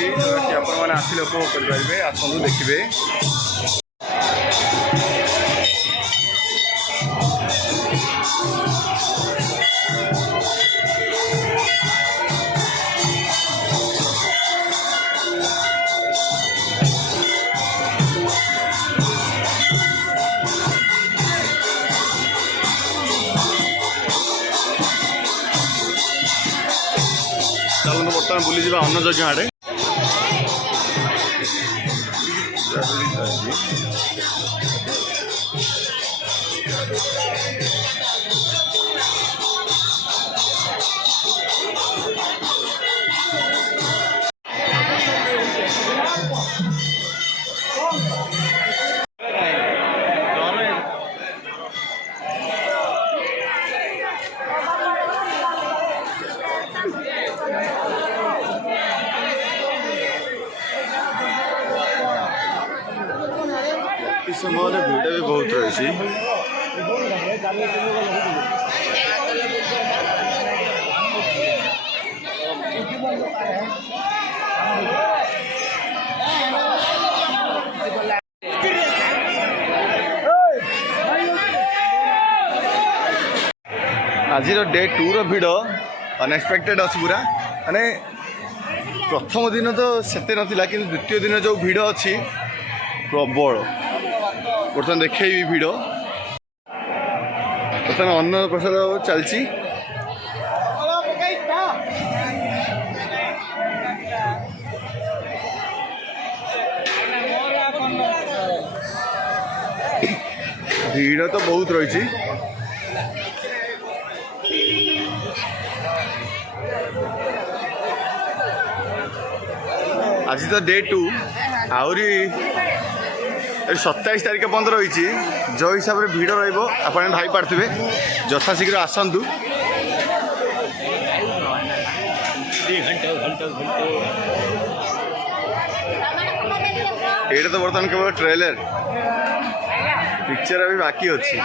रही आपने आसिले उपभोग करेंगे आसतु देखिए। चलते बर्तमान बुली जा अन्न यज्ञ आड़े समय भिड़ भी बहुत रही। आज डे 2 रो भिड़ अनएक्सपेक्टेड अच्छी पूरा माने प्रथम दिन तो सेते नथिला कि द्वितीय दिन जो भिड़ अच्छी प्रबल बर्तमान देखे भिड़ बर्तमान अन्न प्रसाद चलती भिड़ तो बहुत रही। आज तो डे 2 आहरी 27 तारीख बंद रही जो हिसाब से भिड़ रही भाई पार्थे यथाशीघ्र आसतु। ये तो बर्तमान केवल ट्रेलर पिक्चर अभी बाकी अच्छी।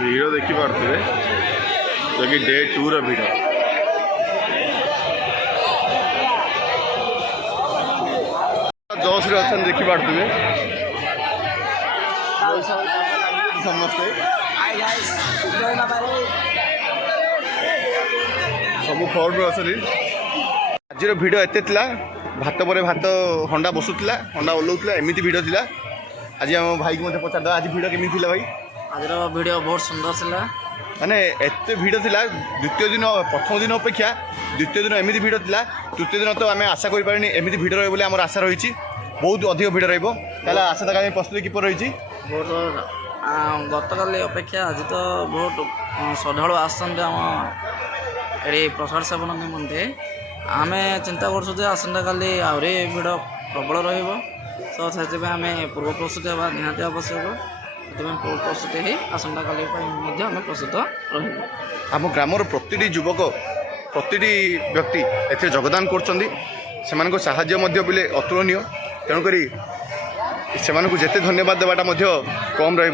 भिड़ देखी पारे जो कि डे 2 रो भिड़ जोश अच्छा देखी पारे समस्ते सब फर्म अच्छी। आज भिड़ एत भात पर भात हंडा बसुला हंडा ओल्लाऊला एमती भिड़ थी। आज आम भाई को पचार आज भिड़ केमी भाई? आज वीडियो बहुत सुंदर था माने एत भिड़ था द्वितीय दिन प्रथम दिन अपेक्षा द्वितीय दिन एमती भिड़ था। तृतीय दिन तो आम आशा करें एमती भिड़ रही आम आशा रही बहुत अधिक भिड़ रहा आशा तक प्रस्तुति किपर रही बहुत गतकाली अपेक्षा आज तो बहुत श्रद्धा आसते आम ये प्रसाद सेवन निमंते आम चिंता कर आसंता काली आहरी भिड़ प्रबल रही आम पूर्व प्रस्तुति हाँ निहाती आवश्यक पूर्व प्रस्तुति ही आसंता काली आम प्रस्तुत रही। आम ग्रामर प्रति युवक प्रति व्यक्ति ए योगदान कर साहाय्य बोले अतुलनीय तेणुक से जिते धन्यवाद देवाटा कम रही।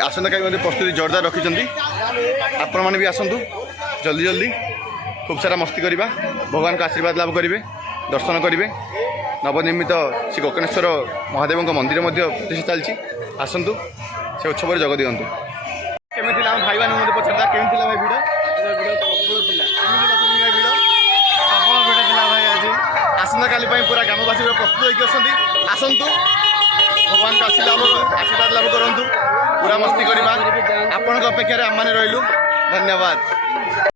आसंता काली प्रस्तुति जोरदार रखिंट आपण मैंने भी आसतु जल्दी जल्दी खूब सारा मस्ती करवा भगवान का आशीर्वाद लाभ करेंगे दर्शन करेंगे। नवनिर्मित श्री गोकर्णेश्वर महादेव मंदिर प्रतिष्ठा चलती आसतु से उत्सव जग दिंतु। केमी भाई मैंने पचारा केमी भाई भिड़ भाई आज आसंता काली पूरा ग्रामवासी प्रस्तुत होती आसतु भगवान का आशीर्वाद लाभ करूँ पूरा मस्ती करवा आपण अपेक्षा आम मैंने रही। धन्यवाद।